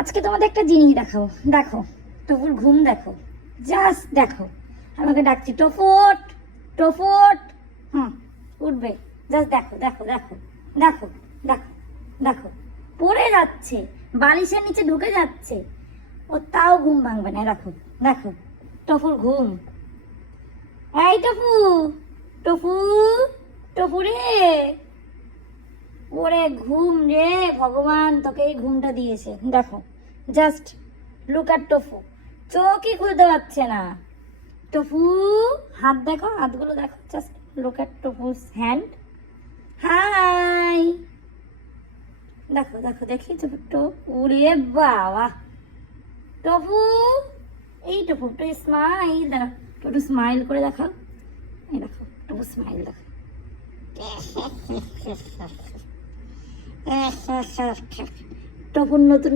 আজকে তোমাদের একটা জিনিস দেখাবো। দেখো টপুর ঘুম, দেখো জাস্ট দেখো, আমাকে ডাকছি টফুট টফুট। উঠবে, জাস্ট দেখো দেখো দেখো দেখো দেখো দেখো, পড়ে যাচ্ছে, বালিশের নিচে ঢুকে যাচ্ছে, ও তাও ঘুম ভাঙবে না। দেখো দেখো টফুর ঘুম। এই টফু, টফু, টফু রে, ওরে ঘুম রে, ভগবান তোকে এই ঘুমটা দিয়েছে। দেখো জাস্ট লুক অ্যাট টফু, চোখই খুলতে পারছে না। টফু হাত দেখো, হাতগুলো দেখো, just look at tofu's hand. Hi, দেখো দেখো দেখি টফু, ওরে বাবা টফু, এই টফু একটু স্মাইল, দেখো একটু স্মাইল করে দেখাও, এই দেখো টফু স্মাইল দেখো। টফুর নতুন নতুন